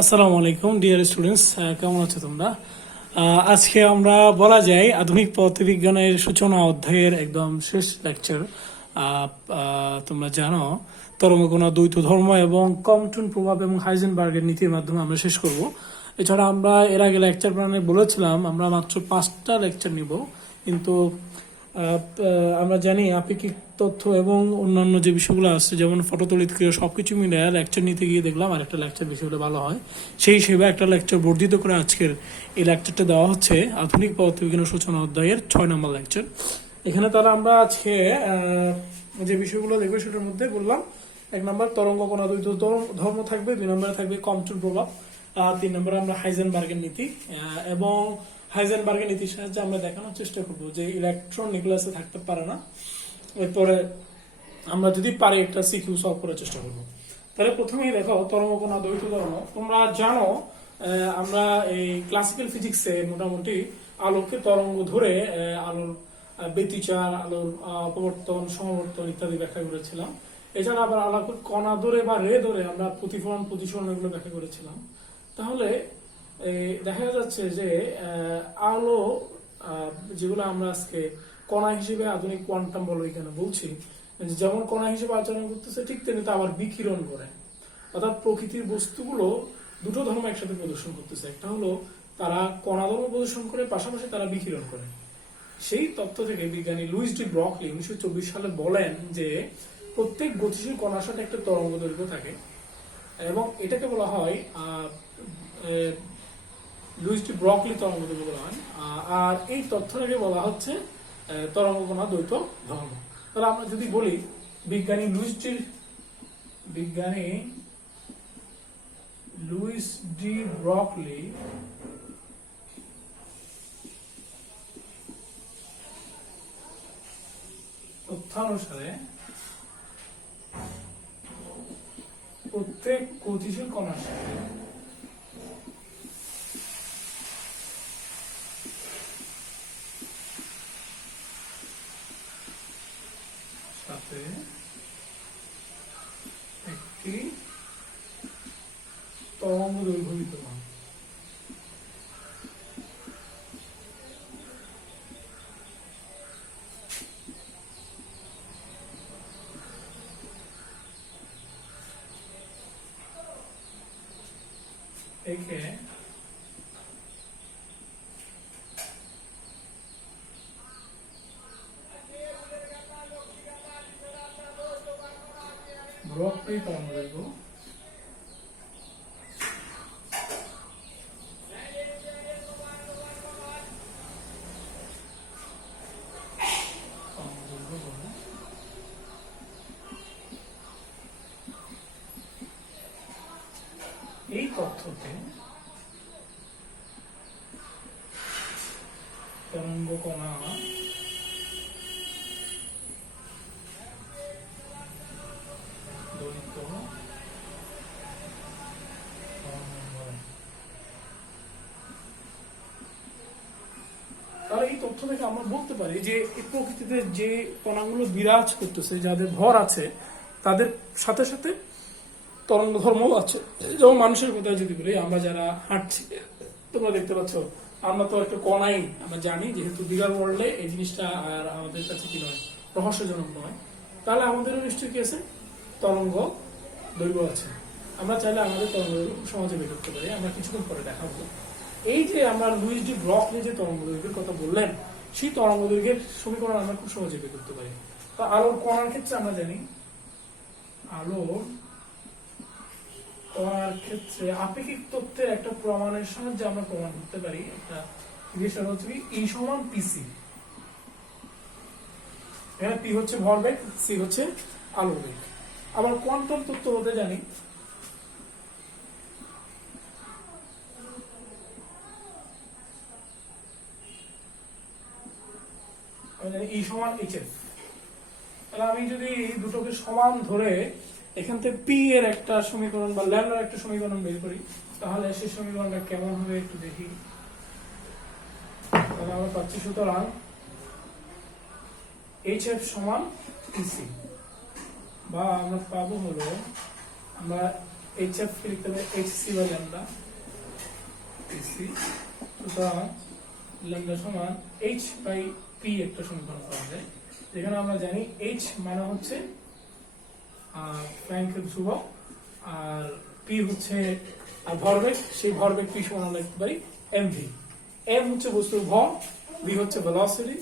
আসসালামু আলাইকুম dear students, কেমন আছো তোমরা? আজকে আমরা বলা যায় আধুনিক পদার্থবিজ্ঞানের সূচনা অধ্যায়ের একদম শেষ লেকচার। তোমরা জানো তরঙ্গকণা দ্বৈত ধর্ম এবং কম্পটন প্রভাব এবং হাইজেনবার্গের নীতির মাধ্যমে আমরা শেষ করব। এছাড়া আমরা এর আগে লেকচার প্ল্যানে বলেছিলাম আমরা মাত্র 5টা লেকচার নিব, কিন্তু আমরা জানি আপেক্ষিক তথ্য এবং অন্যান্য যে বিষয়গুলো আছে যেমন ফটোতড়িৎ ক্রিয়া সবকিছু মিলে লেকচার নিতে গিয়ে দেখলাম আর একটা লেকচার বেশি হলে ভালো হয়। সেই হিসেবে একটা লেকচার বর্ধিত করে আজকের এই লেকচারটা দেওয়া হচ্ছে আধুনিক পদার্থবিজ্ঞানের সূচনা অধ্যায়ের 6 নম্বর লেকচার। এখানে তারা আমরা আজকে যে বিষয়গুলো দেখবো সেটার মধ্যে বললাম 1 নম্বর তরঙ্গ কণা দ্বৈত ধর্ম থাকবে, 2 নম্বরে থাকবে কম্পটন প্রভাব, 3 নম্বরে আমরা হাইজেনবার্গের নীতি এবং হাইজেনবার্গের নীতির সাহায্যে আমরা দেখানোর চেষ্টা করবো যে ইলেকট্রন নিউক্লিয়াসে থাকতে পারে না। এরপরে আমরা যদি পারি একটা সিকিউ সলভ করার চেষ্টা করবো। তাহলে প্রথমেই দেখো তরঙ্গ কণা দ্বৈত ধর্ম। তোমরা জানো আমরা এই ক্লাসিক্যাল ফিজিক্সে মোটামুটি আলোকে তরঙ্গ ধরে আলোর ব্যতিচার, আলোর অপবর্তন, সমবর্তন ইত্যাদি ব্যাখ্যা করেছিলাম। এছাড়া আবার আলোকে কণা ধরে বা রে ধরে আমরা প্রতিফলন প্রতিসরণ এগুলো ব্যাখ্যা করেছিলাম। তাহলে দেখা যাচ্ছে যে আলো যেগুলো আমরা আজকে কণা হিসেবে আধুনিক কোয়ান্টাম বলবিজ্ঞানে বলছি, যেমন কণা হিসেবে আচরণ করতেছে ঠিক তেমনি তা আবার বিকিরণ করে। অর্থাৎ প্রকৃতির বস্তুগুলো দুটো ধর্ম একসাথে প্রদর্শন করতেছে। একটা হলো তারা কণা ধর্ম প্রদর্শন করে, পাশাপাশি তারা বিকিরণ করে। সেই তত্ত্ব থেকে বিজ্ঞানী লুইস ডি ব্রকলি 1924 সালে বলেন যে প্রত্যেক গতিশীল কণার সাথে একটা তরঙ্গ দৈর্ঘ্য থাকে এবং এটাকে বলা হয় লুইস ডি ব্রকলি তরঙ্গ দৈর্ঘ্য বলা হয়। আর এই তথ্যটাকে বলা হচ্ছে তরঙ্গ কণা দ্বৈত ধর্ম। তাহলে আমরা যদি বলি বিজ্ঞানী লুইস ডি ব্রকলি তথ্যানুসারে প্রত্যেক গতিশীল কণার সাথে একটি তরঙ্গ দৈর্ঘ্য বিদ্যমান। একে ব্রকলি তরঙ্গ দৈর্ঘ্য এই তথ্যকে তরঙ্গ কণা দ্বৈত তাহলে এই তথ্য থেকে আমরা বলতে পারি যে এই প্রকৃতিতে যে কণাগুলো বিরাজ করতেছে, যাদের ভর আছে, তাদের সাথে সাথে তরঙ্গ ধর্ম আছে। যেমন মানুষের কথা যদি বলি, আমরা যারা হাঁটছি তোমরা দেখতে পাচ্ছ আমরা তো একটা কণাই, আমরা জানি যেহেতু বিরাট ওয়ার্ল্ডে এই জিনিসটা আর আমাদের কাছে কি নয়, রহস্যজনক নয়। তাহলে আমাদেরও নিশ্চয়ই কি আছে, তরঙ্গ দৈর্ঘ্য আছে। আমরা চাইলে আমাদের তরঙ্গ দৈর্ঘ্য সমাজে বের করতে পারি, আমরা কিছুক্ষণ পরে দেখাবো। এই যে আমরা লুইস ডি ব্রকলি যে তরঙ্গ দৈর্ঘ্যের কথা বললেন, সেই তরঙ্গ দৈর্ঘ্যের সমীকরণ আমরা খুব সহজে বের করতে পারি। তো আলোর কণার ক্ষেত্রে আমরা জানি আলোর কণার ক্ষেত্রে আপেক্ষিক তত্ত্বের একটা প্রমাণের সাহায্যে আমরা প্রমাণ করতে পারি একটা জিনিসটা হচ্ছে E সমান পিসি। এখানে পি হচ্ছে ভরবেগ, সি হচ্ছে আলোর বেগ। আবার কোয়ান্টাম তত্ত্ব বলতে জানি E সমান HF। তাহলে আমি যদি দুটোকে সমান ধরে এখান থেকে পি এর একটা সমীকরণ বা ল্যামডার একটা সমীকরণ বের করি, তাহলে সেই সমীকরণটা কেমন হবে একটু দেখি। তাহলে আমরা পাচ্ছি সুতরাং HF সমান EC, বা আমরা পাবো হলো আমরা HF কে লিখতে হবে HC বাই ল্যামডা HC। সুতরাং ল্যামডা সমান H বাই P একটা সমীকরণ পাওয়া যায়, যেখানে আমরা জানি H মানে হচ্ছে প্ল্যাঙ্কের ধ্রুবক আর P হচ্ছে ভরবেগ, সেই ভরবেগ P সমান আমরা লিখতে পারি mv। m হচ্ছে বস্তুর ভর, v হচ্ছে ভেলোসিটি।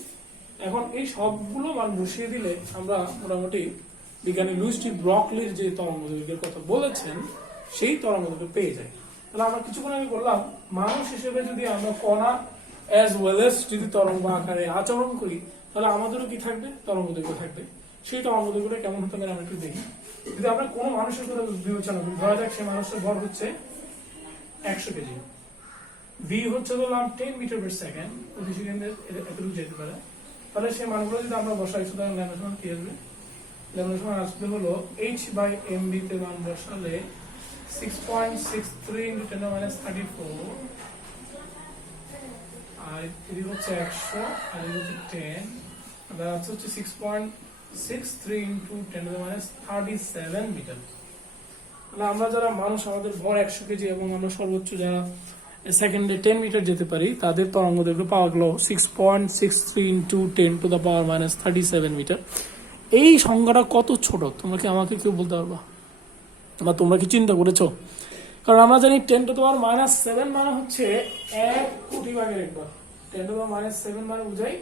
এখন এই সবগুলো মান বসিয়ে দিলে আমরা মোটামুটি বিজ্ঞানী লুইস টি ব্রকলির যে তরঙ্গদৈর্ঘ্যের কথা বলেছেন সেই তরঙ্গদৈর্ঘ্য পেয়ে যাই। তাহলে আমরা কিছুক্ষণ আগে বললাম মানুষ হিসেবে যদি আমরা কণা অ্যাজ ওয়েল এস যদি তরঙ্গ আকারে আচরণ করি তাহলে আমাদেরও কি থাকবে, তরঙ্গদৈর্ঘ্য থাকবে। সেই তরঙ্গদৈর্ঘ্যটা কেমন হতে পারে আমরা একটু দেখি। যদি আমরা কোনো মানুষের কথা বিবেচনা করি, ধরা যাক সে মানুষের ভর হচ্ছে 100 কেজি, v হচ্ছে ধরলাম 10 মিটার পার সেকেন্ড, প্রতি সেকেন্ডে এতটুকু যেতে পারে। তাহলে সেই মানগুলো যদি আমরা বসাই, সুতরাং ল্যামডা সমান কি আসবে, ল্যামডা সমান আসবে হলো h বাই mv তে মান বসালে 6.63 into 10 minus 34, আর এটি হচ্ছে 100 আর এটি হচ্ছে 10, আর হচ্ছে 6.63 into 10 minus 37 মিটার। তাহলে আমরা যারা মানুষ, আমাদের ভর 100 কেজি এবং আমরা সর্বোচ্চ যারা সেকেন্ডে 10 মিটার যেতে পারি, তাদের তরঙ্গদৈর্ঘ্য পাওয়া গেল 6.63 into 10 to the power minus 37 metre. এই সংখ্যাটা কত ছোট তোমরা কি আমাকে কেউ বলতে পারবা, বা তোমরা কি চিন্তা করেছো? কারণ আমরা জানি 10 to the power minus 7 মানে হচ্ছে 1 কোটি ভাগের 1 ভাগ। 10 to the power minus 7 মানে বুঝাই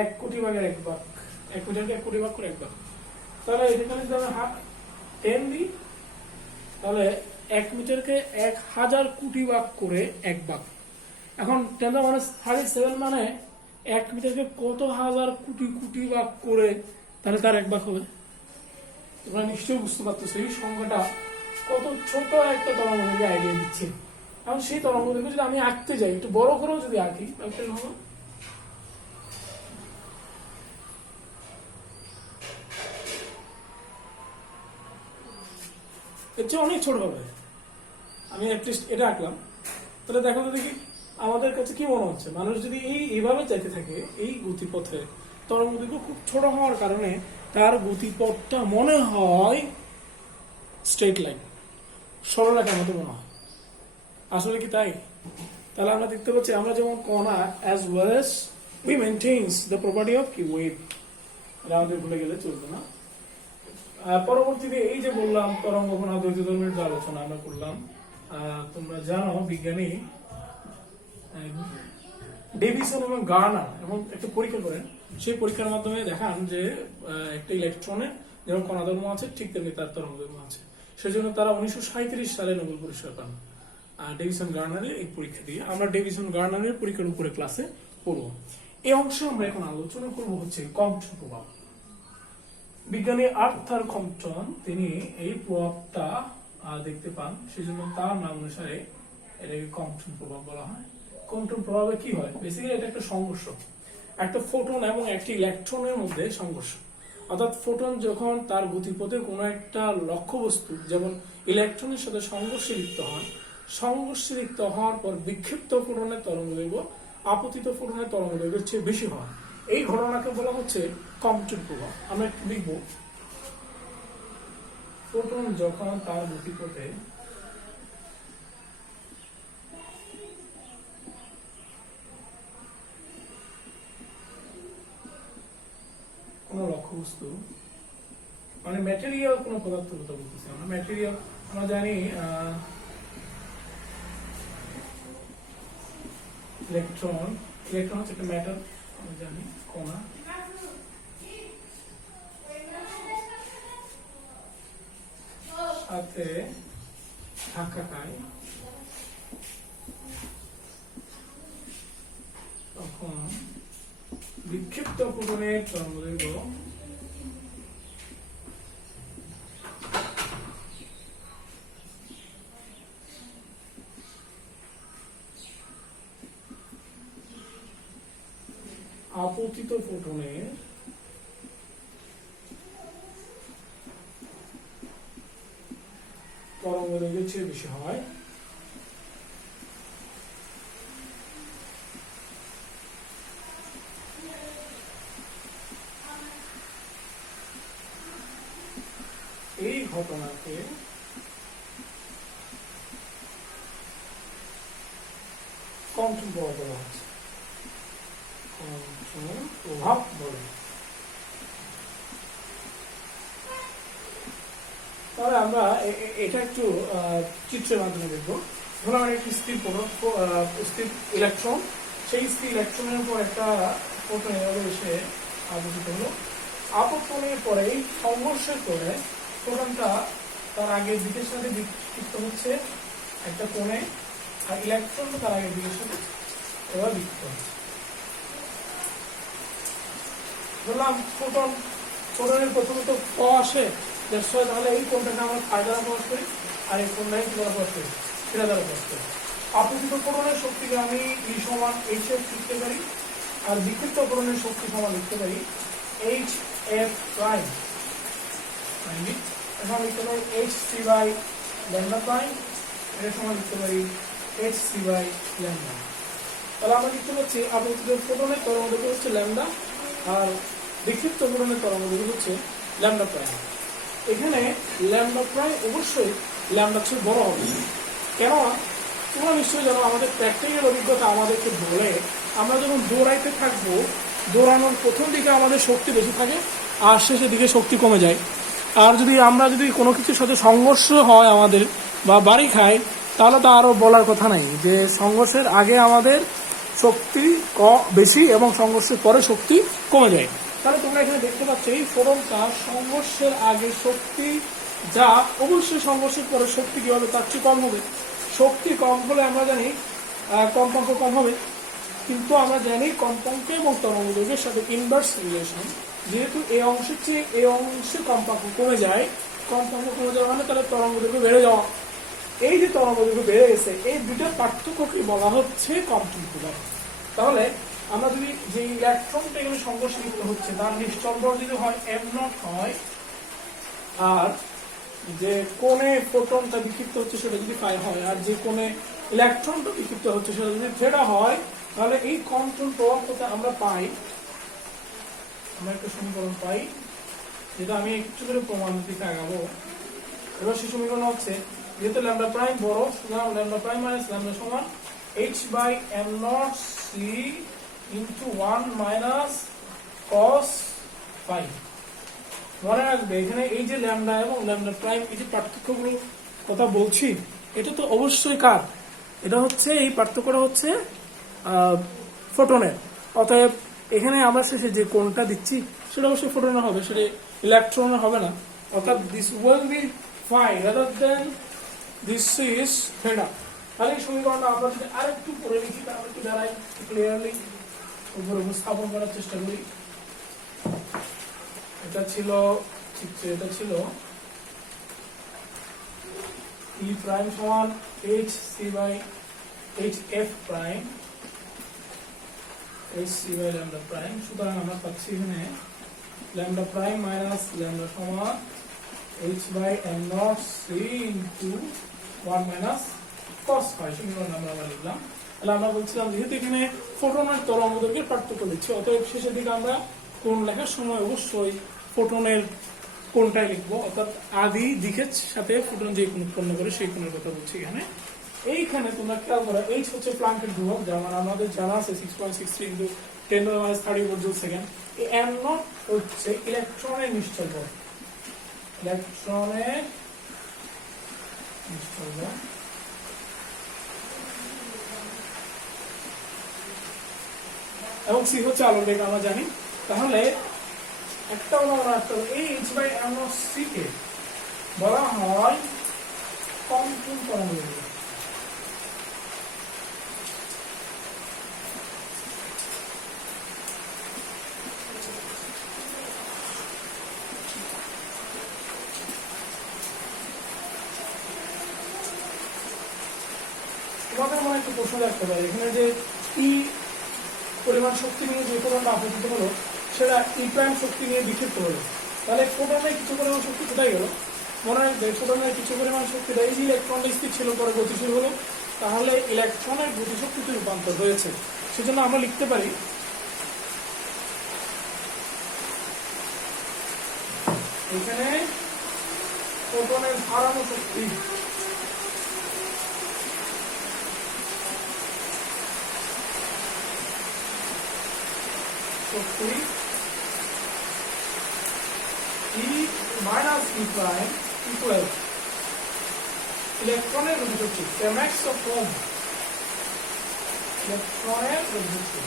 1 কোটি ভাগের 1 ভাগ, 1 মিটারকে 1 কোটি ভাগ করে 1 ভাগ। তাহলে এখানে যদি আমরা 10 দিই তাহলে 1 মিটারকে 1000 কোটি ভাগ করে 1 ভাগ। এখন 10 to the minus 37 মানে 1 মিটারকে কত হাজার কোটি কোটি ভাগ করে তাহলে তার 1 ভাগ হবে। তোমরা নিশ্চয়ই বুঝতে পারতেছো এই সংখ্যাটা কত ছোট একটা তরঙ্গদৈর্ঘ্য আইডিয়া দিচ্ছে। এখন সেই তরঙ্গদৈর্ঘ্য যদি আমি আঁকতে যাই, একটু বড় করেও যদি আঁকি, এর চেয়ে অনেক ছোট হবে। আমি অ্যাটলিস্ট এটা আঁকলাম, তাহলে দেখো তো দেখি আমাদের কাছে কি মনে হচ্ছে, মানুষ যদি এইভাবে যাইতে থাকে এই গতিপথে, তরঙ্গদৈর্ঘ্য খুব ছোট হওয়ার কারণে তার গতিপথটা মনে হয় স্ট্রেট লাইন, সরলরেখার মতো মনে হয়। আসলে কি তাই? তাহলে আমরা দেখতে পাচ্ছি আমরা যেমন কণা as well as we maintains the property of কি ওয়েভ, আমাদের ভুলে গেলে চলবে না। পরবর্তীতে এই যে বললাম তরঙ্গ কণা দ্বৈত ধর্মের যে আলোচনা আমরা করলাম, তোমরা জানো বিজ্ঞানী ডেভিসন এবং গার্নার এবং একটা পরীক্ষা করেন। সেই পরীক্ষার মাধ্যমে দেখান যে একটা ইলেকট্রনের যেমন কণা ধর্ম আছে ঠিক তেমনি তার তরঙ্গ ধর্ম আছে। সেজন্য তারা 1937 সালে নোবেল পুরস্কার পান ডেভিসন গার্নারের এই পরীক্ষা দিয়ে। আমরা ডেভিসন গার্নারের পরীক্ষার উপরে ক্লাসে পড়ব। এই অংশে আমরা এখন আলোচনা করব হচ্ছে কম্পন প্রভাব। বিজ্ঞানী আর্থার কম্পটন তিনি এই প্রভাবটা দেখতে পান, সেজন্য তার নাম অনুসারে এটাকে কম্পন প্রভাব বলা হয়। কম্পন প্রভাবে কি হয়, বেসিক্যালি এটা একটা সংঘর্ষ, একটা ফোটন এবং একটি ইলেকট্রনের মধ্যে সংঘর্ষ। অর্থাৎ ফোটন যখন তার গতিপথে কোনো একটা লক্ষ্যবস্তু যেমন ইলেকট্রনের সাথে সংঘর্ষে লিপ্ত হয়, সংঘর্ষে লিপ্ত হওয়ার পর বিক্ষিপ্ত ফোটনের তরঙ্গদৈর্ঘ্য আপতিত ফোটনের তরঙ্গদৈর্ঘ্যের চেয়ে বেশি হয়। এই ঘটনাকে বলা হচ্ছে কম্পন প্রভাব। আমরা একটু লিখব, ফোটন যখন তার গতিপথে কোনো লক্ষ্যবস্তু মানে ম্যাটেরিয়াল কোনো পদার্থ কথা বলতেছি আমরা, ম্যাটেরিয়াল আমরা জানি ইলেকট্রন, ইলেকট্রন হচ্ছে একটা ম্যাটার, আমরা জানি কণা। সাথে ধাক্কা খায় তখন বিক্ষিপ্ত ফোটনের তরঙ্গদৈর্ঘ্য আপতিত ফোটনের তরঙ্গদৈর্ঘ্যের চেয়ে বেশি হয়। এই ঘটনাকে কোয়ান্টাম প্রভাব বলা হচ্ছে, কোয়ান্টাম প্রভাব বলে। তাহলে আমরা এটা একটু চিত্রের মাধ্যমে দেখবো। ধরুন একটি স্থির স্থির ইলেকট্রন, সেই স্থির ইলেকট্রনের উপর একটা প্রোটন এভাবে এসে আপতিত হলো। আপতনের পরে এই সংঘর্ষের পরে প্রোটনটা তার আগের দিকের সাথে বিক্ষিপ্ত হচ্ছে একটা কোণে, আর ইলেকট্রনটা তার আগের দিকের সাথে এবার বিক্ষিপ্ত হচ্ছে। বললাম প্রোটনের প্রথমত ক আসে, তাহলে এই কোণটাকে আমরা ফাই দ্বারা প্রকাশ করি, আর এই কোণটাকে কি দ্বারা প্রকাশ করি, সেটা দ্বারা প্রকাশ করি। আপতিত প্রোটনের শক্তিকে আমি E সমান HF লিখতে পারি, আর বিক্ষিপ্ত প্রোটনের শক্তি সমান লিখতে পারি HF প্রাইম। এখন লিখতে পারি HC বাই ল্যামডা প্রাইম, এটা সমান লিখতে পারি HC বাই ল্যামডা। তাহলে আমরা লিখতে পাচ্ছি আপতিত প্রোটনের তরঙ্গদৈর্ঘ্য হচ্ছে ল্যামডা, আর বিক্ষিপ্ত প্রোটনের তরঙ্গদৈর্ঘ্য হচ্ছে ল্যামডা প্রাইম। এখানে ল্যামডা প্রাইম অবশ্যই ল্যামডা চেয়ে বড় হবে। কেননা তোমরা নিশ্চয়ই জানো, আমাদের প্র্যাকটিক্যাল অভিজ্ঞতা আমাদেরকে বলে আমরা যখন দৌড়াইতে থাকবো, দৌড়ানোর প্রথম দিকে আমাদের শক্তি বেশি থাকে আর শেষের দিকে শক্তি কমে যায়। আর আমরা যদি কোনো কিছুর সাথে সংঘর্ষ হয় আমাদের বা বাড়ি খাই, তাহলে তো আরও বলার কথা নাই যে সংঘর্ষের আগে আমাদের শক্তি বেশি এবং সংঘর্ষের পরে শক্তি কমে যায়। তাহলে তোমরা এখানে দেখতে পাচ্ছ এই ফোটনটা সংঘর্ষের আগে শক্তি যা, অবশ্যই সংঘর্ষের পরে শক্তি কি হবে, তার চেয়ে কম হবে। শক্তি কম হলে আমরা জানি কম্পাঙ্ক কম হবে, কিন্তু আমরা জানি কম্পাঙ্ক এবং তরঙ্গদৈর্ঘ্যের সাথে ইনভার্স রিলেশন। যেহেতু এই অংশের চেয়ে এই অংশে কম্পাঙ্ক কমে যায়, কম্পাঙ্ক কমে যাওয়া মানে তাহলে তরঙ্গদৈর্ঘ্য বেড়ে যাওয়া। এই যে তরঙ্গদৈর্ঘ্য বেড়ে গেছে, এই দুটার পার্থক্যকে বলা হচ্ছে কোয়ান্টাম প্রভাব। তাহলে আমরা যদি যে ইলেকট্রনটা এখানে সংঘর্ষ লিপ্ত হচ্ছে তার নিশ্চল বল যদি হয় m0 হয়, আর যে কোণে ফোটনটা বিক্ষিপ্ত হচ্ছে সেটা যদি পাই হয়, আর যে কোণে ইলেকট্রনটা বিক্ষিপ্ত হচ্ছে সেটা যদি থিটা হয়, তাহলে এই কোয়ান্টাম প্রভাবটা আমরা পাই, আমরা একটা সমীকরণ পাই, যেটা আমি একটু করে প্রমাণ দিতে আগাবো। এবার সেই সমীকরণ হচ্ছে, যেহেতু ল্যামডা প্রাইম বড়, সুতরাং ল্যামডা প্রাইম মাইনাস ল্যামডা সমান h by m0 c into 1 minus cos phi। মনে রাখবে এখানে এই যে ল্যামডা এবং ল্যামডা প্রাইম, এই যে পার্থক্যগুলো কথা বলছি, এটা তো অবশ্যই কার, এটা হচ্ছে এই পার্থক্যটা হচ্ছে ফোটনের। অতএব এখানে আমরা শেষে যে কোণটা দিচ্ছি সেটা অবশ্যই ফোটনের হবে, সেটা ইলেকট্রনের হবে না। অর্থাৎ this will be phi rather than this is theta. তাহলে এই সমীকরণটা আমরা যদি আরেকটু পরে লিখি, তাহলে একটু দাঁড়াই ক্লিয়ারলি উপরে উপস্থাপন করার চেষ্টা করি। এটা ছিল চিত্রে, এটা ছিল E প্রাইম সমান HC by HF prime, HC by lambda prime. সুতরাং আমরা পাচ্ছি এখানে ল্যামডা প্রাইম মাইনাস ল্যামডা সমান h by m0 c into 1 minus cos phi। সমীকরণ আমরা লিখলাম। তাহলে আমরা বলছিলাম যেহেতু এখানে ফোটনের তরঙ্গদৈর্ঘ্যের পার্থক্য দিচ্ছি, অতএব শেষের দিকে আমরা কোণ লেখার সময় অবশ্যই ফোটনের কোণটাই লিখবো, অর্থাৎ আদি দিকের সাথে ফোটন যে কোণ উৎপন্ন করে সেই কোণের কথা বলছি এখানে। এইখানে তোমরা খেয়াল করো, h হচ্ছে প্লাঙ্কের ধ্রুবক, যেমন আমাদের জানা আছে 6.63 ইন্টু 10⁻³ জুল সেকেন্ড। এই m0 হচ্ছে ইলেকট্রনের নিশ্চল বল, ইলেকট্রনের নিশ্চল বল। এবং c হচ্ছে আলোর বেগ আমরা জানি। তাহলে একটা উদাহরণ আসতে হবে, এই h বাই m0 c কে বলা হয় কোয়ান্টাম তরঙ্গদৈর্ঘ্য। তোমাদের মনে একটু প্রশ্ন রাখতে পারে, এখানে যে ই পরিমাণ শক্তি নিয়ে যে ফোটনটা আপতিত হলো সেটা ই প্রাইম শক্তি নিয়ে বিক্ষিপ্ত হলো, তাহলে ফোটনের কিছু পরিমাণ শক্তি কোথায় গেল? মনে রাখবে ফোটনের কিছু পরিমাণ শক্তিটা এই যে ইলেকট্রনটা স্থির ছিল পরে গতিশীল হলো, তাহলে ইলেকট্রনের গতিশক্তিতে রূপান্তর হয়েছে। সেজন্য আমরা লিখতে পারি এখানে ফোটনের হারানো শক্তি শক্তি E minus E prime equal ইলেকট্রনের গতিশক্তি mx of ohm ইলেকট্রনের গতিশক্তি।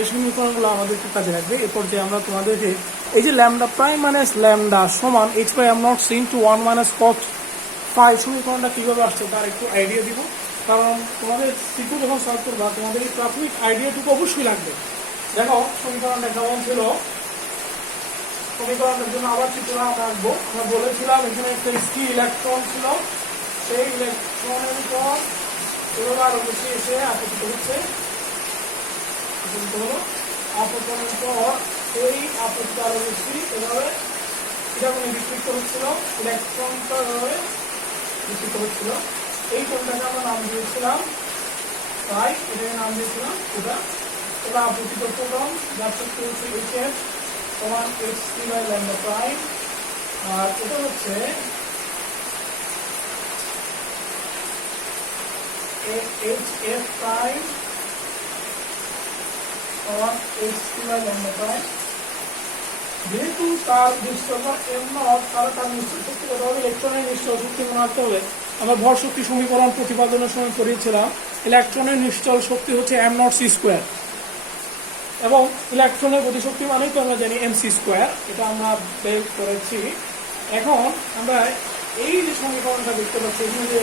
এই সমীকরণগুলো আমাদের একটু কাজে লাগবে। এরপর যে আমরা তোমাদেরকে এই যে ল্যামডা প্রাইম মাইনাস ল্যামডা সমান h by m not sin to 1 minus cot phi সমীকরণটা কীভাবে আসছে তার একটু আইডিয়া দিব, কারণ তোমাদের সিকু যখন সলভ করবা তোমাদের এই প্রাথমিক আইডিয়াটুকু অবশ্যই লাগবে। দেখো সমীকরণটা কেমন ছিল, সমীকরণের জন্য আবার চিত্র আমরা আঁকবো। আমরা বলেছিলাম এখানে একটা স্থির ইলেকট্রন ছিল, সেই ইলেকট্রনের উপর এভাবে আরো বেশি এসে আপতিত হচ্ছে, আপতনের পর এই আপত্তি আরো বেশি এভাবে এটা কোনো বিকৃত হচ্ছিল, ইলেকট্রনটা এভাবে বিকৃত হচ্ছিল। এই কোণটাকে আমরা নাম দিয়েছিলাম তাই এটাকে নাম দিয়েছিলাম এটা। এটা আপতিত ফোটন যার শক্তি হচ্ছে HF সমান hc বাই ল্যামডা প্রাইম, আর এটা হচ্ছে HF প্রাইম যেহেতু তার নিশ্চয়তা এম নট, তাহলে তার নিশ্চয় শক্তি কত হবে, ইলেকট্রনের নিশ্চল শক্তি মনে রাখতে হবে। আমরা ভর শক্তি সমীকরণ প্রতিপাদনের সময় করিয়েছিলাম ইলেকট্রনের নিশ্চল শক্তি হচ্ছে এম নট সি স্কোয়ার, এবং ইলেকট্রনের গতিশক্তি মানেই তো আমরা জানি এম সি স্কোয়ার, এটা আমরা বের করেছি। এখন আমরা এই যে সমীকরণটা দেখতে পাচ্ছি, এখানে যে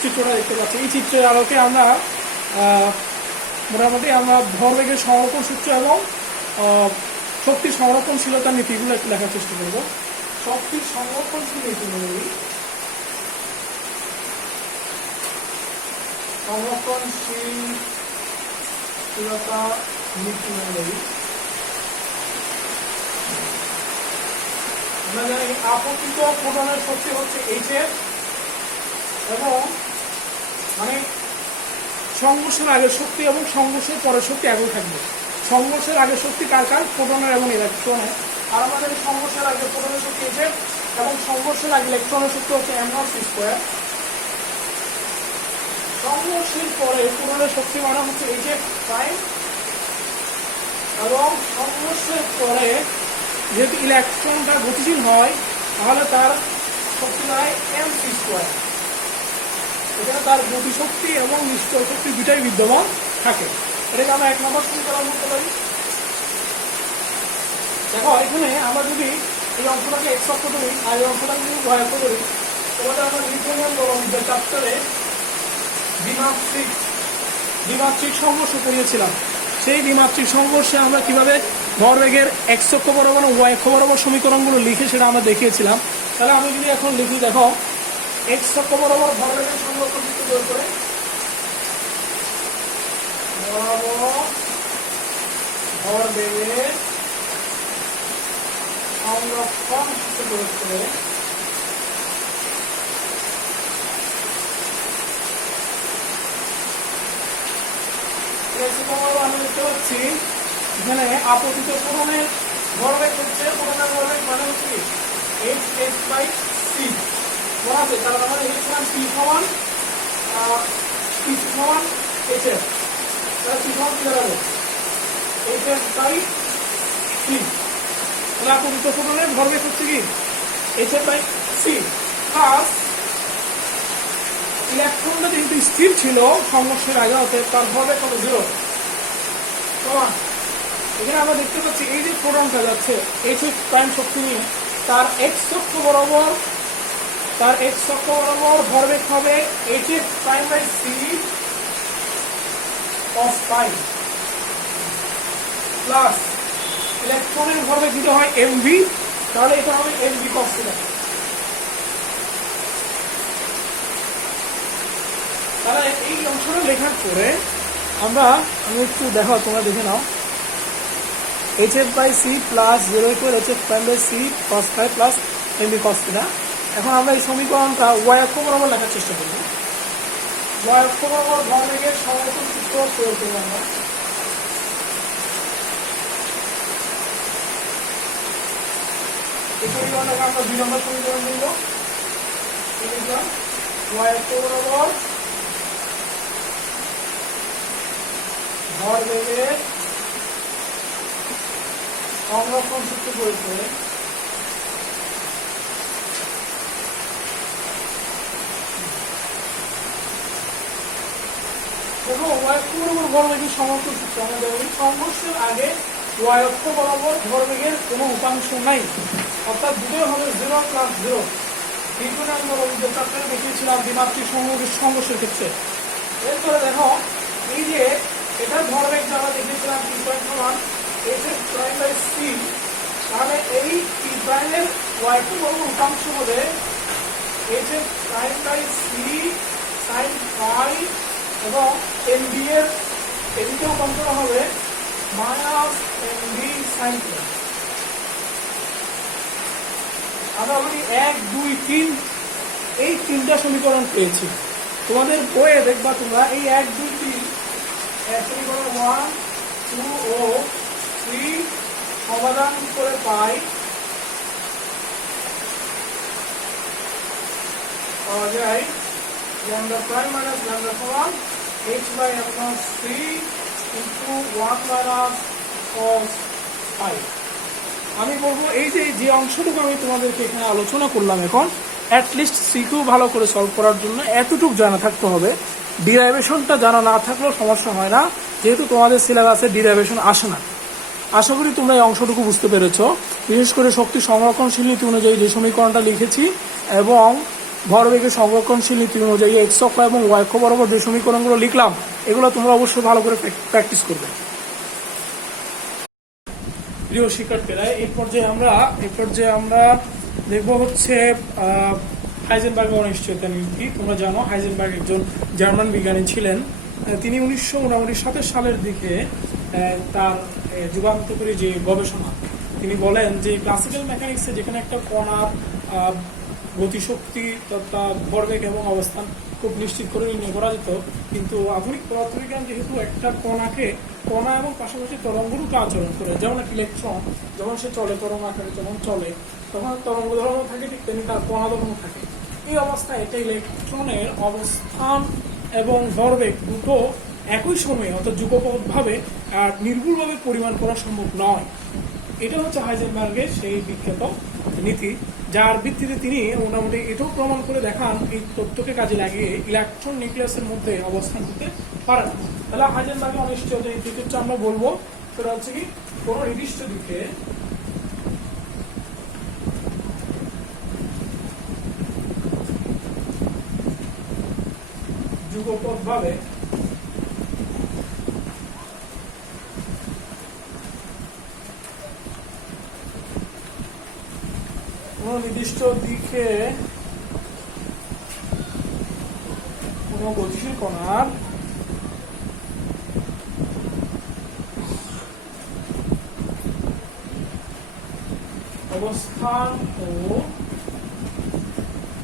চিত্রটা দেখতে পাচ্ছি, এই চিত্রের আলোকে আমরা মোটামুটি আমরা ভরবেগের সংরক্ষণ সূত্র এবং শক্তির সংরক্ষণশীলতার নীতিগুলো একটু লেখার চেষ্টা করব। শক্তির সংরক্ষণশীল নীতি অনুযায়ী সংরক্ষণশীলতা নীতি অনুযায়ী আমরা জানি আপতিত ফোটনের শক্তি হচ্ছে HF, এবং মানে সংঘর্ষের আগের শক্তি এবং সংঘর্ষের পরের শক্তি একই থাকবে। সংঘর্ষের আগের শক্তি কার কার, ফোটনের এবং ইলেকট্রনের। আর আমাদের সংঘর্ষের আগে ফোটনের শক্তি HF এবং সংঘর্ষের আগে ইলেকট্রনের শক্তি হচ্ছে এম নট সি স্কোয়ার। সংঘর্ষের পরে ফোটনের শক্তি মানে হচ্ছে HF প্রাইম, এবং সংঘর্ষের পরে যেহেতু ইলেকট্রনটা গতিশীল হয় তাহলে তার শক্তি হয় এম সি স্কোয়ার। এখানে তার গতিশক্তি এবং নিশ্চল শক্তি দুটাই বিদ্যমান থাকে। এটাকে আমরা 1 নম্বর সমীকরণ বলতে পারি। দেখো এখানে আমরা যদি এই অংশটাকে এক্স অক্ষ ধরি আর এই অংশটাকে যদি ওয়াই অক্ষ ধরি, তোমাদের আমরা লিথিয়াম বলবিদ্যার চ্যাপ্টারে দ্বিমাত্রিক সংঘর্ষ করিয়েছিলাম। সেই দ্বিমাত্রিক সংঘর্ষে আমরা কিভাবে ভরবেগের এক্স অক্ষ বরাবর ওয়াই অক্ষ বরাবর সমীকরণগুলো লিখে সেটা আমরা দেখিয়েছিলাম। তাহলে আমি যদি এখন লিখি, দেখো এক্স অক্ষ বরাবর ভরবেগের সংরক্ষণ সূত্র বের করে ভরবেগের সংরক্ষণ সূত্র প্রয়োগ করে আমি দেখতে পাচ্ছি এখানে আপতিত ফোটনের ভরবেগ হচ্ছে, ফোটনের ভরবেগ মানে হচ্ছে HF বাই সি বলা আছে, কারণ আমরা লিখেছিলাম P সমান HF, তাহলে P সমান কি দাঁড়াবে HF বাই সি। তাহলে আপতিত ফোটনের ভরবেগ হচ্ছে কি HF বাই সি প্লাস ইলেকট্রনটা যেহেতু স্থির ছিল সংঘর্ষের আগে, অর্থাৎ তার ভরবেগ কত 0 সমান। এখানে আমরা দেখতে পাচ্ছি এই যে ফোটনটা যাচ্ছে HF প্রাইম শক্তি নিয়ে, তার এক্স অক্ষ বরাবর ভরবেগ হবে HF prime by c cos pi plus ইলেকট্রনের ভরবেগ দিতে হয় mv, তাহলে এটা হবে mv cos থিটা। তাহলে এই অংশটা লেখার পরে আমি একটু দেখো, তোমরা দেখে নাও HF by c plus 0 equal HF prime by c cos phi plus mv cos থিটা। এখন আমরা এই সমীকরণটা ওয়াই অক্ষ বরাবর লেখার চেষ্টা করব। ওয়াই অক্ষ বরাবর ভরবেগের সংরক্ষণ সূত্র প্রয়োগ করব আমরা। এই সমীকরণটাকে আমরা 2 নম্বর সমীকরণ বলব। এই লিখলাম y অক্ষ বরাবর ভরবেগের সংরক্ষণ সূত্র প্রয়োগ করে দেখো y অক্ষ বরাবর ভরবেগের সংরক্ষণ সূত্র আমাদের ওই সংঘর্ষের আগে y অক্ষ বরাবর ভরবেগের কোনো উপাংশ নাই, অর্থাৎ দুটোই হবে 0 প্লাস 0। এইগুলো আমরা যে চ্যাপ্টারে দেখিয়েছিলাম দ্বিমাত্রিক সংঘর্ষের ক্ষেত্রে। এরপরে দেখো এই যে এটা ভরবেগ যারা দেখিয়েছিলাম p প্রাইম সমান h প্রাইম বাই c, তাহলে এই p প্রাইমের y অক্ষ বরাবর উপাংশ হবে h prime by c sin phi এবং mb এর এদিকে উপাংশ হবে মাইনাস mb sin phi। আমরা অলরেডি 1 2 3 এই তিনটা সমীকরণ পেয়েছি। তোমাদের বইয়ে দেখবা তোমরা এই 1 2 3 সমীকরণ 1 2 ও 3 সমাধান করে পাওয়া যায় lambda prime minus lambda সমান h by epsilon 3 into 1 minus cos phi। আমি বলবো এই যে অংশটুকু আমি তোমাদেরকে এখানে আলোচনা করলাম, এখন অ্যাটলিস্ট সিকিউ ভালো করে সলভ করার জন্য এতটুকু জানা থাকতে হবে। ডিরাইভেশনটা জানা না থাকলেও সমস্যা হয় না, যেহেতু তোমাদের সিলেবাসে ডিরাইভেশন আসে না। আশা করি তোমরা এই অংশটুকু বুঝতে পেরেছো। বিশেষ করে শক্তি সংরক্ষণশীল নীতি অনুযায়ী যে সমীকরণটা লিখেছি এবং ভরবেগের সংরক্ষণশীল নীতি অনুযায়ী এক্স অক্ষ এবং ওয়াই অক্ষ বরাবর যে সমীকরণগুলো লিখলাম এগুলো তোমরা অবশ্যই ভালো করে প্র্যাকটিস করবে। প্রিয় শিক্ষার্থীরা, এই পর্যায়ে আমরা দেখব হচ্ছে হাইজেনবার্গের অনিশ্চয়তা নীতি। তোমরা জানো হাইজেনবার্গ একজন জার্মান বিজ্ঞানী ছিলেন। তিনি 1927 সালের দিকে তার যুগান্তকারী যে গবেষণা, তিনি বলেন যে ক্লাসিক্যাল মেকানিক্সে যেখানে একটা কণার গতিশক্তি তথা ভরবেগ এবং অবস্থান খুব নিশ্চিত করে নির্ণয় করা যেত, কিন্তু আধুনিক পদার্থবিজ্ঞান যেহেতু একটা কণা এবং পাশাপাশি তরঙ্গরূপে আচরণ করে, যেমন একটা ইলেকট্রন যখন সে চলে তরঙ্গ আকারে যখন চলে তখন তরঙ্গ ধর্ম থাকে, ঠিক তেমনি তার কণা ধর্ম থাকে। এই অবস্থায় একটা ইলেকট্রনের অবস্থান এবং ভরবেগ দুটো একই সময়ে অর্থাৎ যুগপৎভাবে আর নির্ভুলভাবে পরিমাণ করা সম্ভব নয়। এটা হচ্ছে হাইজেনবার্গের সেই বিখ্যাত নীতি, যার ভিত্তিতে তিনি মোটামুটি এটাও প্রমাণ করে দেখান এই তত্ত্বকে কাজে লাগিয়ে ইলেকট্রন নিউক্লিয়াসের মধ্যে অবস্থান করতে পারে না। তাহলে হাইজেনবার্গের অনিশ্চয়তা নীতি হচ্ছে আমরা বলবো সেটা হচ্ছে কি কোনো নির্দিষ্ট দিকে যুগপৎভাবে নির্দিষ্ট দিকে কোন গতিশীল কণার অবস্থান ও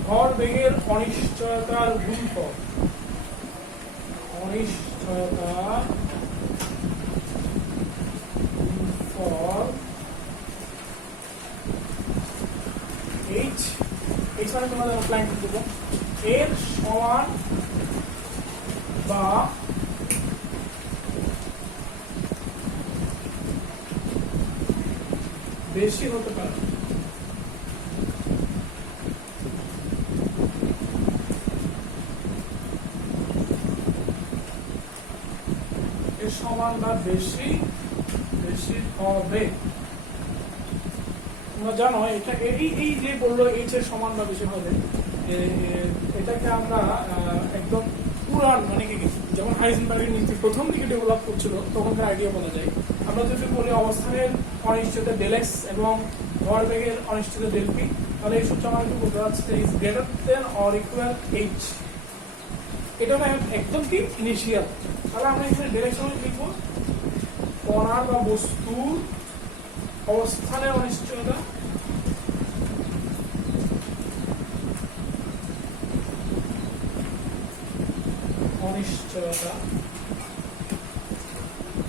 ভরবেগের অনিশ্চয়তার গুণফল মানে তোমাদের অ্যাপ্লাই করতে দেবো এর সমান বা বেশি হতে পারে। এর সমান বা বেশি হবে। তোমরা জানো এটা এই যে বললো এইচ এর সমান বা বেশি হবে, এটাকে আমরা একদম পুরান মানে কি যেমন হাইজেনবার্গের নীতি প্রথম দিকে ডেভেলপ করছিল তখনকার আইডিয়া বলা যায়। আমরা যদি বলি অবস্থানের অনিশ্চয়তা ডেল এক্স এবং ভরবেগের অনিশ্চয়তা ডেল পি, তাহলে এই সূত্র আমাদের বলতে যাচ্ছে is greater than or equal H. এটা না একদম কি ইনিশিয়াল। তাহলে আমরা এখানে ডেল এক্স লিখবো কণা বা বস্তুর অবস্থানের অনিশ্চয়তা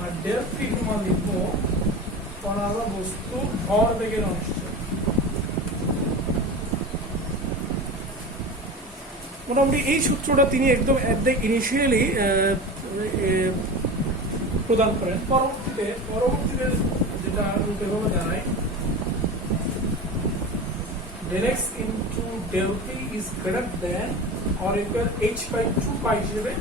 আর ডেল পি আমরা লিখবো কণা বা বস্তুর ভরবেগের অনিশ্চয়তা। মোটামুটি এই সূত্রটা তিনি একদম ইনিশিয়ালি প্রদান করেন। পরবর্তীতে যেটা রূপে ভাবে দাঁড়ায় del x into del p is greater than or equal h by 2 pi হিসেবে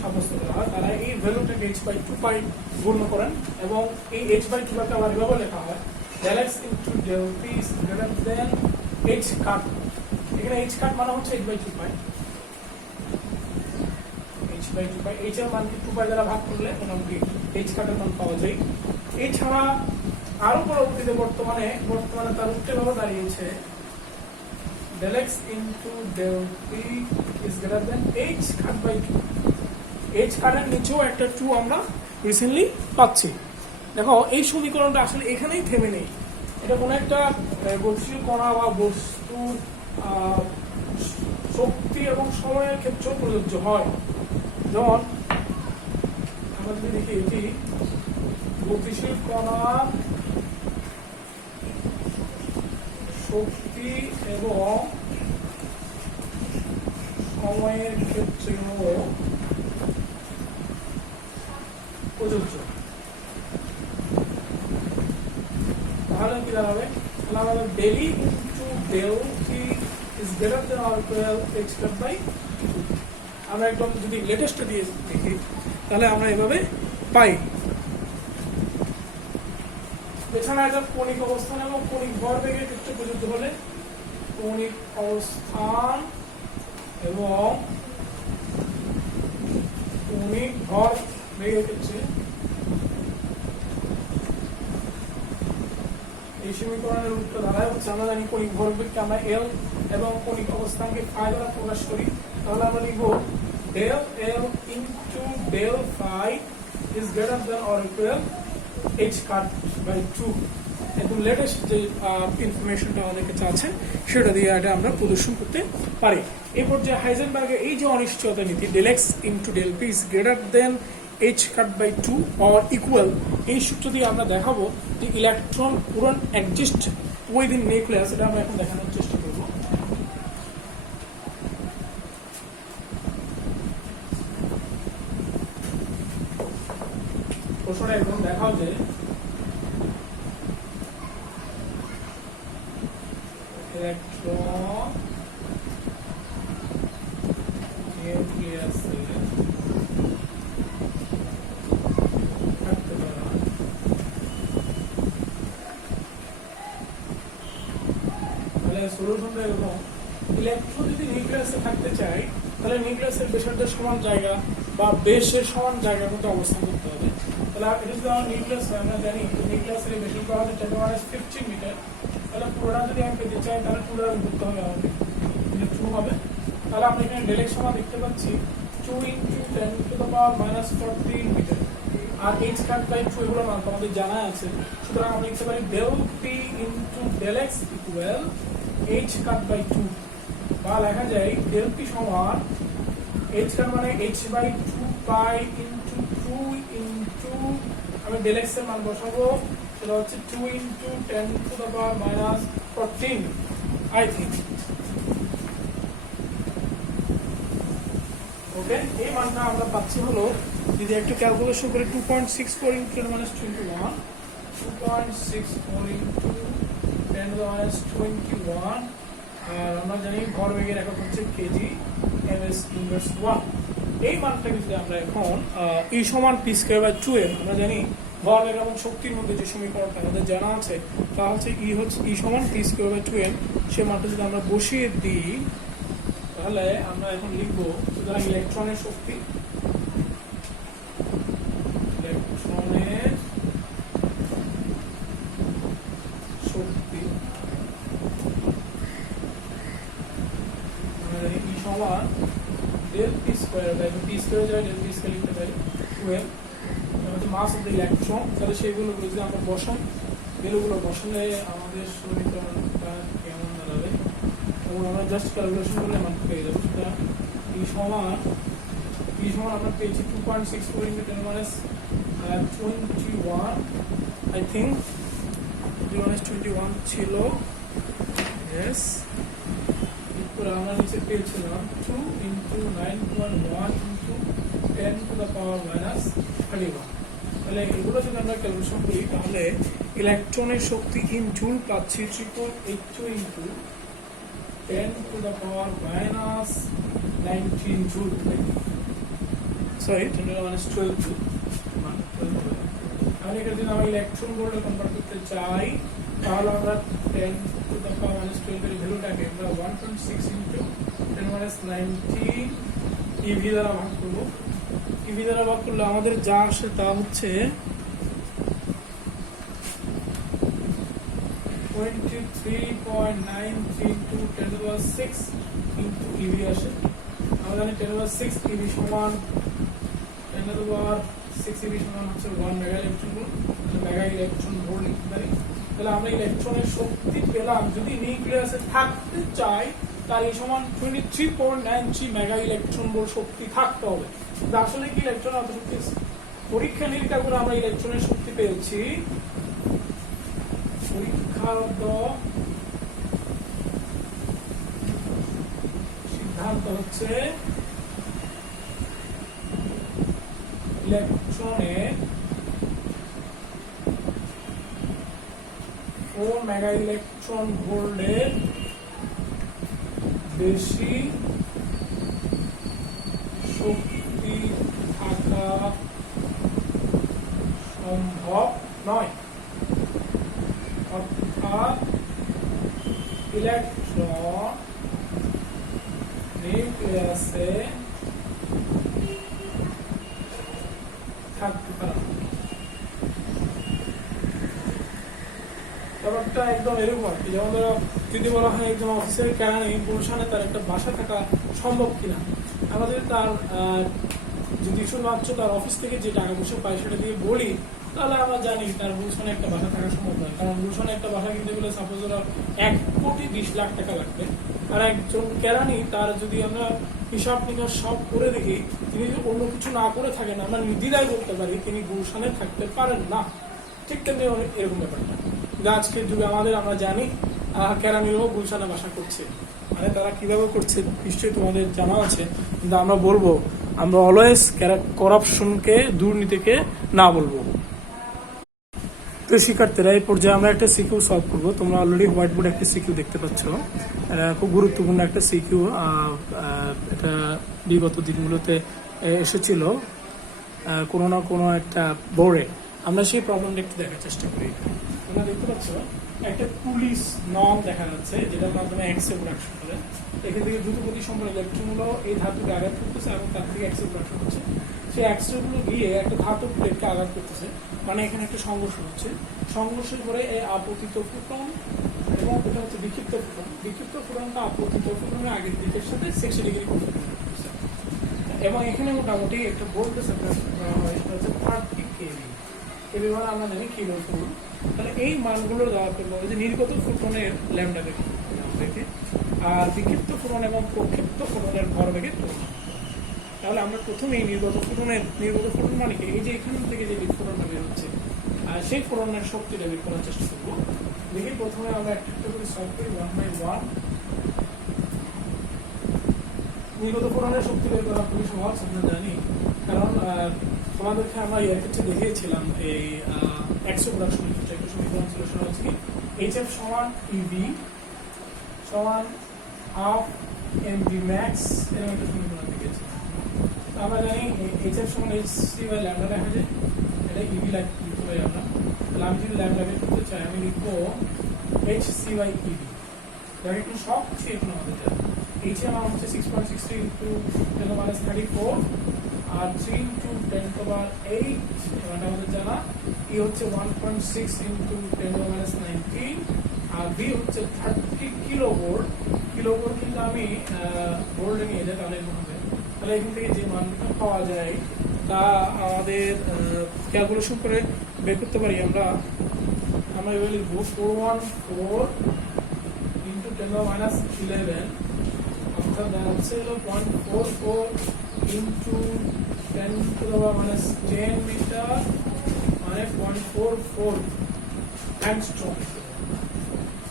সাব্যস্ত করা হয়। তারা এই ভ্যালুটাকে h by 2 pi গণ্য করেন এবং এই h by 2 pi কে আবার এভাবে লেখা হয় del x into del p is greater than h cut। এখানে h cut মানে হচ্ছে h by 2 pi, h by 2 pi, h এর মানকে 2 pi দ্বারা ভাগ করলে মোটামুটি h cut এর মান পাওয়া যায়। এছাড়া আরো পরবর্তীতে বর্তমানে তার উল্টে ভাবে দাঁড়িয়েছে del x into del p is greater than h cut by 2। h cut এর নিচেও একটা 2 আমরা রিসেন্টলি পাচ্ছি। দেখো এই সমীকরণটা আসলে এখানেই থেমে নেই, এটা কোনো একটা বস্তুর কণা বা বস্তুর শক্তি এবং সময়ের ক্ষেত্রেও প্রযোজ্য হয়। যেমন আমরা যদি দেখি এটি গতিশীল কণা, শক্তি এবং সময়ের ক্ষেত্রেও প্রযোজ্য। তাহলে কি দাঁড়াবে? আমাদের ডেলি into del t is greater than or equal h cut by 2। আমরা একদম যদি লেটেস্টটা দিয়ে দেখি তাহলে আমরা এভাবে পাই। এছাড়া এটা কণিক অবস্থান এবং কণিক ভরবেগের ক্ষেত্রে প্রযোজ্য হলে কণিক অবস্থান এবং কণিক ভরবেগের ক্ষেত্রে এই সমীকরণের রূপটা দাঁড়ায় হচ্ছে, আমরা জানি কণিক ভরবেগকে আমরা এল এবং কণিক অবস্থানকে ফাই দ্বারা প্রকাশ করি। তাহলে আমরা লিখব del L into del phi is greater than or equal h cut by 2। একদম লেটেস্ট যে ইনফরমেশনটা আমাদের কাছে আছে সেটা দিয়ে এটা আমরা প্রদর্শন করতে পারি। এরপর যে হাইজেনবার্গের এই যে অনিশ্চয়তা নীতি del x into del p is greater than h cut by 2 or equal, এই সূত্র দিয়ে আমরা দেখাবো যে ইলেকট্রন পুরন এক্সিস্ট উইদিন নিউক্লিয়াস। এটা আমরা এখন দেখানোর চেষ্টা করব। প্রশ্নটা একদম দেখাও যে ইলেকট্রন নিউক্লিয়াসে থাকতে পারে। তাহলে সলিউশনটা এরকম, ইলেকট্রন যদি নিউক্লিয়াসে থাকতে চায় তাহলে নিউক্লিয়াসের ব্যাসার্ধের সমান জায়গা বা বেসের সমান জায়গার মধ্যে অবস্থান করতে হবে। তাহলে এটা যদি আমার নিউক্লিয়াস হয়, আমরা জানি নিউক্লিয়াসের বেসের পাওয়া হচ্ছে 10⁻15 মিটার। তাহলে পুরোটা যদি আমি পেতে চাই তাহলে পুরোটা করতে হবে আমাকে, 2 হবে। তাহলে আমরা এখানে del x সমান দেখতে পাচ্ছি 2 into 10 to the power -14 metre. আর h cut by 2 এগুলো মান আমাদের জানা আছে, সুতরাং আমরা লিখতে পারি del p into del x equal h cut by 2, বা লেখা যায় del p সমান h cut মানে h by 2 pi into 2 into আমি del x এর মান বসাবো, সেটা হচ্ছে 2 into 10 to the power -14 I think। ওকে, এই মানটা আমরা পাচ্ছি হলো, যদি একটু ক্যালকুলেশন করে 2.64 into 10 -21, 2.64 into 10 -21, আর আমরা জানি ভরবেগের একক হচ্ছে কেজি ms ইনভার্স 1। এই মানটাকে যদি আমরা এখন E সমান p স্কয়ার বাই 2m, আমরা জানি ভরবেগ এবং শক্তির মধ্যে যে সমীকরণটা আমাদের জানা আছে তা হচ্ছে E সমান p স্কয়ার বাই 2m। সেই মানটা যদি আমরা বসিয়ে দিই তাহলে আমরা এখন লিখবো, সুতরাং ইলেকট্রনের শক্তি, E সমান del p square by p square যায় del p স্কয়ার লিখতে পারি 2m, আমাদের মাস অফ দ্য ইলেকট্রন। তাহলে সেইগুলো যদি আমরা বসাই, ভ্যালুগুলো বসালে আমাদের সমীকরণটা কেমন দাঁড়াবে এবং আমরা জাস্ট ক্যালকুলেশন করলে মান পেয়ে যাবো। সুতরাং E সমান আমরা পেয়েছি 2.64 into 10 -21 I think 21 ছিল, yes, করে আমরা নিচে পেয়েছিলাম 2 into 9.1 into 10 to the power minus 31। তাহলে এগুলো যদি আমরা ক্যালকুলেশন করি তাহলে ইলেকট্রনের শক্তি ইন জুল পাচ্ছি 3.82 into 10 to the power minus 19 joule. Sorry, 10 to the minus 12 joule. আমি এখানে যদি আমরা ইলেকট্রন ভোল্টে কনভার্ট করতে চাই তাহলে আমরা 10 to the power minus 12 এর ভ্যালুটাকে আমরা 1.6 into 10 minus 19 EV দ্বারা ভাগ করব। EV দ্বারা ভাগ করলে আমাদের যা আসে তা হচ্ছে 23.93 into 10 to the 6 into EV আসে। আমরা জানি 10 to the 6 EV সমান 10 to the 6 EV সমান হচ্ছে 1 mega electron volt. Mega electron volt লিখতে পারি। তাহলে আমরা ইলেকট্রনের শক্তি পেলাম, যদি নিউক্লিয়াসে থাকতে চাই তার এই সমান 23.93 মেগা ইলেকট্রন ভোল্ট শক্তি থাকতে হবে। আসলে কি ইলেকট্রন এত শক্তি? পরীক্ষা নিরীক্ষা করে আমরা ইলেকট্রনের শক্তি পেয়েছি। সিদ্ধান্ত হচ্ছে ইলেকট্রনের 4 মেগা ইলেকট্রন ভোল্টের বেশি শক্তি থাকা সম্ভব নয়। অর্থাৎ ইলেকট্রন নিউক্লিয়াসে থাকতে পারে। ব্যাপারটা একদম এরকম আর কি, যেমন ধরো যদি বলা হয় একজন অফিসের কেরানি গুলশানে তার একটা বাসা থাকা সম্ভব কিনা, আমরা যদি তার যদি শুধুমাত্র তার অফিস থেকে যে টাকা পয়সা পায় সেটা দিয়ে বলি তাহলে আমরা জানি তার গুলশানে একটা বাসা থাকা সম্ভব নয়। কারণ গুলশানে একটা বাসা কিনতে গেলে সাপোজ ওরা 1,20,00,000 টাকা লাগবে। আর একজন কেরানি তার যদি আমরা হিসাব নিকাশ সব করে দেখি, তিনি যদি অন্য কিছু না করে থাকেন আমরা নির্দ্বিধায় বলতে পারি তিনি গুলশানে থাকতে পারেন না। ঠিক তেমনি এরকম ব্যাপারটা আজকে যুগে আমাদের আমরা জানি কেরানিরাও গুলশানে বাসা করছে, মানে তারা কিভাবে করছে নিশ্চয়ই তোমাদের জানা আছে। কিন্তু আমরা বলবো, আমরা অলওয়েজ করাপশনকে, দুর্নীতিকে না বলবো। তো শিক্ষার্থীরা এই পর্যায়ে আমরা একটা সিকিউ সলভ করবো। তোমরা অলরেডি হোয়াইট বোর্ডে একটা সিকিউ দেখতে পাচ্ছ। এটা খুব গুরুত্বপূর্ণ একটা সিকিউ। এটা বিগত দিনগুলোতে এসেছিল কোনো না কোনো একটা বোর্ডে। আমরা সেই প্রবলেমটা একটু দেখার চেষ্টা করি। তোমরা দেখতে পাচ্ছ একটা পুলিশ নর্ম দেখা যাচ্ছে, যেটার মাধ্যমে এক্সরে প্রোডাকশন করে। এখান থেকে দ্রুত গতি সম্পন্ন ইলেকট্রনগুলো এই ধাতুকে আঘাত করতেছে এবং তার থেকে এক্সরে প্রোডাকশন হচ্ছে। সেই এক্সরে গুলো গিয়ে একটা ধাতব প্লেটকে আঘাত করতেছে, মানে এখানে একটা সংঘর্ষ হচ্ছে। সংঘর্ষের পরে এই আপতিত ফোটন এবং এটা হচ্ছে বিক্ষিপ্ত ফোটন। বিক্ষিপ্ত ফোটনটা আপতিত ফোটনের আগের দিকের সাথে 60 ডিগ্রি করতেছে এবং এখানে মোটামুটি একটা ভোল্টেজ হয়, সেটা হচ্ছে 30 কেভি। এই ব্যবহার আমরা জানি কিলো ফুল। তাহলে এই মানগুলো দেওয়া করবো যে নির্গত ফোটনের ল্যাম্বডা দেখে আর বিক্ষিপ্ত ফোটন এবং প্রক্ষিপ্ত ফোটনের ভরবেগের তুলনা। তাহলে আমরা প্রথমে এই নির্গত ফোটন মানে কি, এই যে এখান থেকে যে ফোটনটা বের হচ্ছে আর সেই ফোটনের শক্তিটা বের করার চেষ্টা করবো। দেখি প্রথমে আমরা একটা করে সলভ করি 1/1। নির্গত ফোটনের শক্তি বের করা খুবই সহজ, আমরা জানি। কারণ তোমাদেরকে আমরা এর ক্ষেত্রে দেখিয়েছিলাম এই এক্সরে প্রোডাকশনের ক্ষেত্রে একটা সমীকরণ ছিল, সেটা হচ্ছে কি HF সমান EV সমান হাফ mv ম্যাক্স, এরকম একটা সমীকরণ দেখিয়েছি। আমরা জানি HF সমান hc বাই ল্যাম্বডা দেখা যায়, এটা EV লিখতে পারি আমরা। তাহলে আমি যদি ল্যাম্বডা বের করতে চাই আমি লিখবো hc বাই EV। যার একটু সব কিছু এখন আমাদের জানি। h এর মান হচ্ছে 6.63 ইন্টু 10 - 34 আর 3 ইন্টু 10 to the 8 এটা আমাদের জানা। E হচ্ছে 1.6 ইন্টু 10 to the - 19 আর V হচ্ছে 30 কিলোভোল্ট। কিলোভোল্ট কিন্তু আমি ভোল্টে নিয়ে যাই তাহলে এরকম হবে। তাহলে এখান থেকে যে মানটা পাওয়া যায় তা আমাদের ক্যালকুলেশন করে বের করতে পারি। আমরা এবার লিখবো 414 ইন্টু 10 to the - 11 অর্থাৎ হচ্ছে 0.44 ইন্টু 10 to the - 10 মিটার মানে 0.44 অ্যাংস্ট্রম।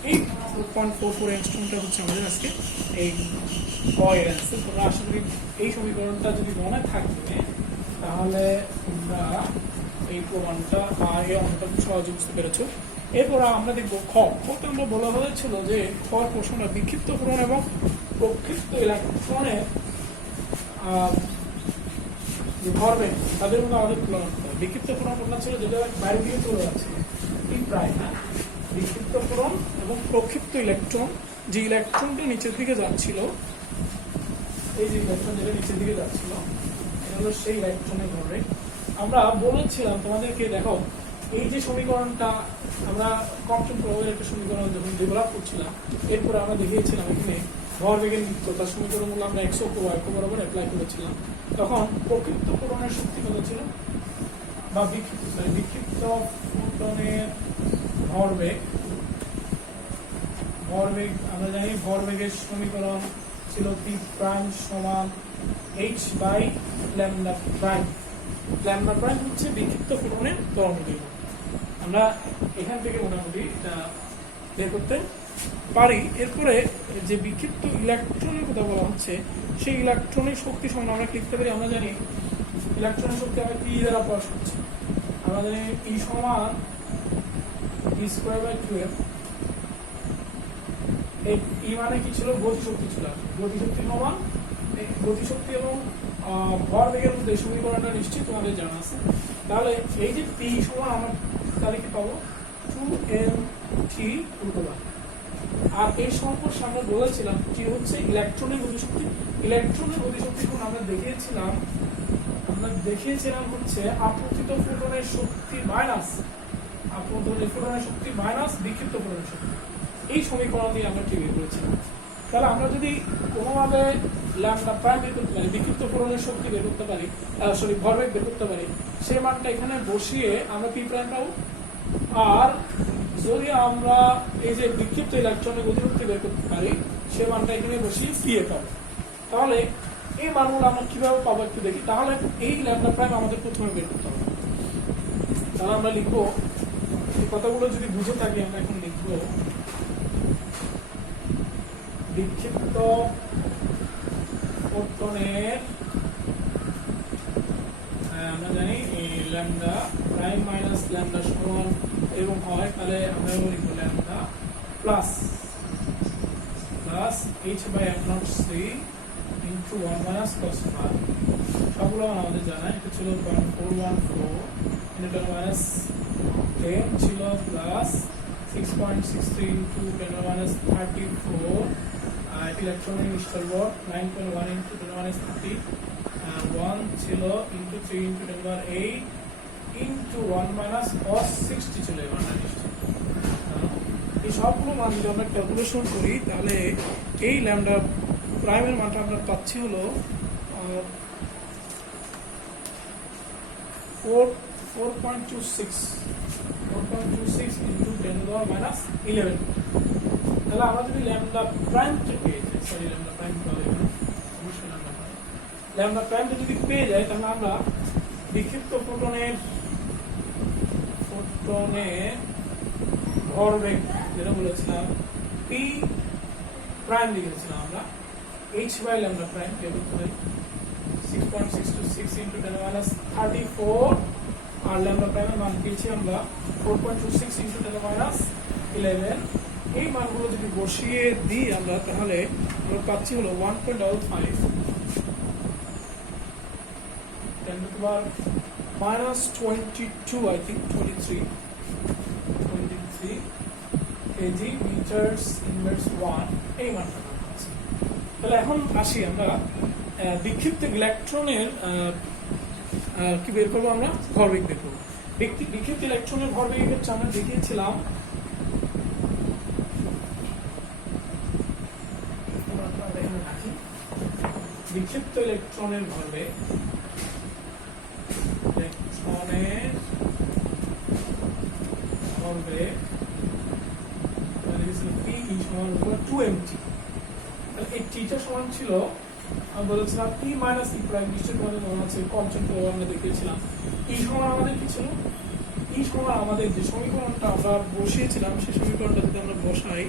এই 4.44 অ্যাংস্ট্রমটা হচ্ছে আমাদের আজকে এই ক এর অ্যান্সার। তোমরা আশা করি এই সমীকরণটা যদি মনে থাকবে তাহলে তোমরা এই প্রমাণটা এই অঙ্কটা খুব সহজে বুঝতে পেরেছো। এরপর আমরা দেখবো খতে আমরা বলা হয়েছিল যে খর প্রশ্নটা বিক্ষিপ্ত পূরণ এবং প্রক্ষিপ্ত ইলেকট্রনের ভরবেগ তাদের মধ্যে আমাদের তুলনা করতে হবে। বিক্ষিপ্ত পূরণ কোনটা ছিল যেটা বাইরে দিয়ে চলে যাচ্ছে পি প্রাইম, হ্যাঁ, বিক্ষিপ্ত পূরণ এবং প্রক্ষিপ্ত ইলেকট্রন, যে ইলেকট্রনটা নিচের দিকে যাচ্ছিল, এই যে ইলেকট্রন যেটা নিচের দিকে যাচ্ছিল এটা হলো সেই ইলেকট্রনের ভরবেগ। আমরা বলেছিলাম তোমাদেরকে, দেখো এই যে সমীকরণটা আমরা কম্পন প্রভাবের একটা সমীকরণ যখন ডেভেলপ করছিলাম, এরপরে আমরা দেখিয়েছিলাম এখানে ভরবেগের নিত্যতার সমীকরণগুলো আমরা এক্স অক্ষ ওয়াই অক্ষ বরাবর অ্যাপ্লাই করেছিলাম। তখন প্রক্ষিপ্ত পূরণের শক্তি কত ছিল, বা বিক্ষিপ্ত পূরণের ভরবেগ আমরা জানি ভরবেগের সমীকরণ ছিল পি প্রাইম সমান h by lambda prime. Lambda prime হচ্ছে বিক্ষিপ্ত পূরণের তরঙ্গদৈর্ঘ্য। আমরা এখান থেকে মোটামুটি এটা বের করতে পারি। এরপরে যে বিক্ষিপ্ত ইলেকট্রনের কথা বলা হচ্ছে, সেই ইলেকট্রনের শক্তি সমান আমরা লিখতে পারি, আমরা জানি ইলেকট্রনের শক্তি আমরা পি দ্বারা প্রকাশ করছি। আমরা জানি পি সমান পি স্কয়ার বাই 2m। এই পি মানে কি ছিল, গতিশক্তি ছিল। গতিশক্তি সমান গতিশক্তি এবং ভরবেগের মধ্যে সমীকরণটা নিশ্চয়ই তোমাদের জানা আছে। তাহলে এই যে পি সমান আমরা তাহলে কি পাবো, 2m t √1। আর এই সম্পর্কে আমরা বলেছিলাম যে হচ্ছে ইলেকট্রনের গতিশক্তি। ইলেকট্রনের গতিশক্তি কোন আমরা দেখিয়েছিলাম হচ্ছে আপতিত ফোটনের শক্তি মাইনাস বিক্ষিপ্ত ফোটনের শক্তি। এই সমীকরণ দিয়ে আমরা কি বের করেছিলাম। তাহলে আমরা যদি কোনোভাবে ল্যামডা প্রাইম বের করতে পারি, বিক্ষিপ্ত ফোটনের শক্তি বের করতে পারি, ভরবেগ বের করতে পারি, সেই মানটা এখানে বসিয়ে আমরা পি প্রাইম পাবো। আর যদি আমরা এই যে বিক্ষিপ্ত ইলেকট্রনের গতিশক্তি বের করতে পারি, সে মানটা এখানে বসিয়ে পি এ পাবো। তাহলে এই মানগুলো আমরা কিভাবে পাবো একটু দেখি। তাহলে এই ল্যামডা প্রাইম আমাদের প্রথমে বের করতে হবে। তাহলে আমরা লিখবো, এই কথাগুলো যদি বুঝে থাকি আমরা এখন লিখবো বিক্ষিপ্ত পতনের, আমরা জানি এই ল্যামডা প্রাইম মাইনাস ল্যামডা সমান এবং হয়, তাহলে আমরা লিখবো lambda plus h by m not c into 1 minus cos phi। সবগুলো আমাদের জানা, এটা ছিল 0.414 ইনটু 10 মাইনাস 10 ছিল প্লাস 6.63 ইনটু 10 মাইনাস 34 ইলেকট্রনের নিষ্ঠল বল 9.1 ইনটু 10 মাইনাস 30 1 ছিল ইনটু 3 ইনটু 10 পাওয়ার 8 ইনটু 1 মাইনাস cos 60 ছিল এই মানটা নিশ্চয়। এই সবগুলো মান যদি আমরা ক্যালকুলেশন করি তাহলে এই ল্যামডা প্রাইমের মানটা আমরা পাচ্ছি হলো 4.26 ইনটু 10 পাওয়ার মাইনাস 11। তাহলে আমরা যদি ল্যামডা প্রাইমটা পেয়ে যাই, ল্যামডা প্রাইমটা যদি পেয়ে যাই, তাহলে আমরা বিক্ষিপ্ত ফোটনের ভরবেগ যেটা বলেছিলাম পি প্রাইম লিখেছিলাম আমরা h বাই ল্যামডা প্রাইম বের করতে পারি 6.626 ইনটু 10 মাইনাস 34 আর ল্যামডা প্রাইমের মান পেয়েছি আমরা 4.26 ইনটু 10 মাইনাস 11। এই মানগুলো যদি বসিয়ে দিই আমরা তাহলে আমরা পাচ্ছি হলো 1.55 10 to the power minus 22, I think 23 kg meters inverse 1 এই মানটা আছে। তাহলে এখন আসি আমরা বিক্ষিপ্ত ইলেকট্রনের কি বের করবো, আমরা ভরবেগ বের করবো। বিক্ষিপ্ত ইলেকট্রনের ভরবেগ হচ্ছে আমরা দেখিয়েছিলাম বিক্ষিপ্ত ইলেকট্রনের ভরবেগ P সমান 2mt। তাহলে এই টিটা সমান ছিল, আমি বলেছিলাম P মাইনাস E প্রাইম, নিশ্চয়ই তোমাদের মনে আছে কনস্ট্যান্ট আমরা দেখিয়েছিলাম। E সমান আমাদের কি ছিল, E সমান আমাদের যে সমীকরণটা আমরা বসিয়েছিলাম সেই সমীকরণটা যদি আমরা বসাই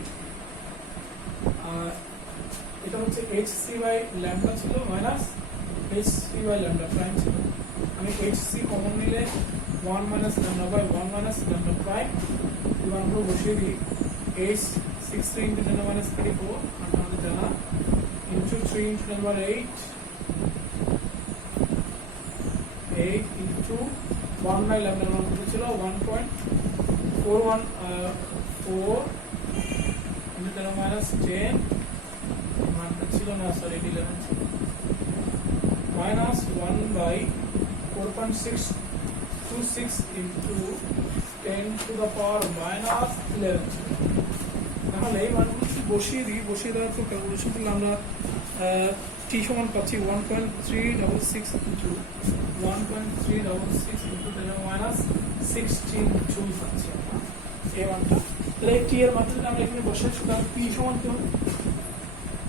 এটা হচ্ছে hc বাই ল্যামডা ছিল minus hc by lambda prime ছিল। আমি hc কমন নিলে 1 minus lambda by 1 minus lambda prime এবার আমরা বসিয়ে দিই h 6 ইন্টু 10 মাইনাস 34 আমাদের জানা into 3 into 10 8 8 into 1 by lambda মান ছিল 1.414 ইন্টু 10 মাইনাস 10 মানটা ছিল না সরি 11 ছিল minus 1 by 4.626 into 10 to the power minus 11 ছিল। তাহলে এই মানগুলো বসিয়ে দিই, বসিয়ে দেওয়ার পর ক্যালকুলেশন করলে আমরা টি সমান পাচ্ছি 1.366 ইন্টু 1.366 ইন্টু 10 মাইনাস 16 জুল পাচ্ছি আমরা এই মানটা। তাহলে টি এর মানটা যদি আমরা এখানে বসাই সুতরাং পি সমান কি হবে,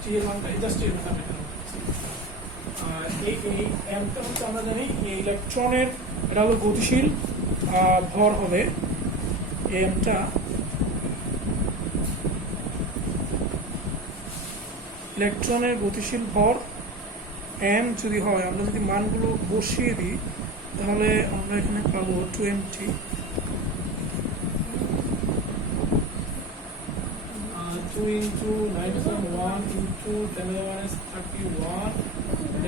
টি এর মানটা জাস্ট এই মানটা আমরা এখানে এই এমটা হচ্ছে আমরা জানি এই ইলেকট্রনের এটা হলো গতিশীল ভর হবে এমটা ইলেকট্রনের গতিশীল ভর এম যদি হয়, আমরা যদি মানগুলো বসিয়ে দিই তাহলে আমরা এখানে পাবো 20 2 ইন্টু 9.1 ইন্টু 10⁻31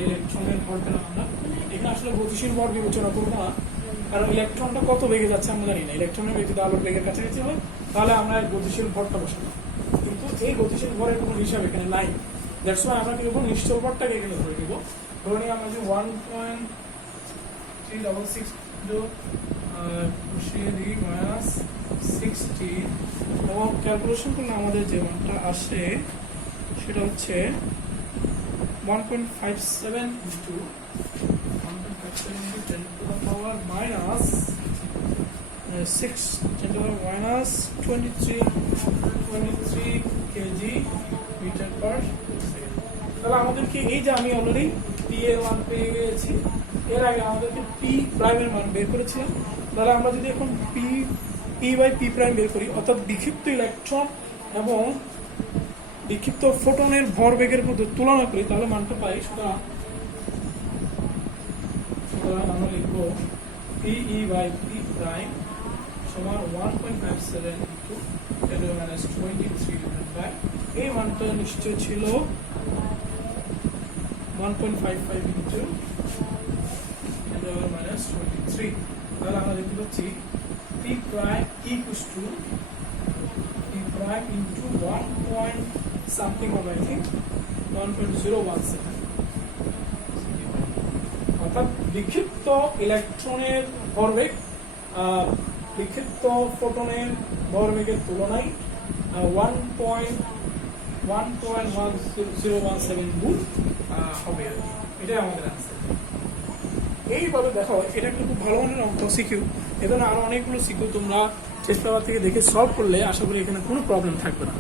ইলেকট্রনের ভর পেলাম আমরা। এখানে আসলে গতিশীল ভর বিবেচনা করবো না, কারণ ইলেকট্রনটা কত বেগে যাচ্ছে আমরা জানি না। ইলেকট্রনের বেগ যদি আলোর বেগের কাছাকাছি হয় তাহলে আমরা গতিশীল ভরটা বসাবো, কিন্তু এই গতিশীল ভরের কোনো হিসাব এখানে নাই। দ্যাটস ওয়াই আমরা কি করবো, নিশ্চল ভরটাকে এখানে ধরে নিব। ধরে নিয়ে আমরা যে 1.366 বসিয়ে দিই মাইনাস 60 এবং ক্যালকুলেশন করলে আমাদের যে মানটা আসে সেটা হচ্ছে 1.57 into 10 to the power minus 6 10 to the power minus 23 kg meter per second। তাহলে আমাদেরকে এই যে আমি অলরেডি পি এর মান পেয়ে গেছি, এর আগে আমাদেরকে পি প্রাইমের মান বের করেছিলাম। তাহলে আমরা যদি এখন পি বাই পি প্রাইম বের করি, অর্থাৎ বিক্ষিপ্ত ইলেকট্রন এবং বিক্ষিপ্ত ফোটনের ভরবেগের মধ্যে তুলনা করি, তাহলে মানটা পাই। সুতরাং আমরা লিখবো পিই বাই পি প্রাইম সমান 1.57 ইন্টু 10⁻23 বাই এই মানটা নিশ্চয় ছিল 1.55 ইন্টু 10⁻23। তাহলে আমরা দেখতে পাচ্ছি P prime equals to P prime into 1 point something হবে আই থিঙ্ক 1.017, অর্থাৎ বিক্ষিপ্ত ইলেকট্রনের ভরবেগ বিক্ষিপ্ত ফোটনের ভরবেগের তুলনায় 1.1017 গুণ হবে। এটাই আমাদের আনসার। এইভাবে দেখো, এটা একটা খুব ভালো মানের অঙ্ক সিকিউ। এখানে আরো অনেকগুলো সিকিউ তোমরা টেস্ট পেপার থেকে দেখে সলভ করলে আশা করি এখানে কোনো প্রবলেম থাকবে না।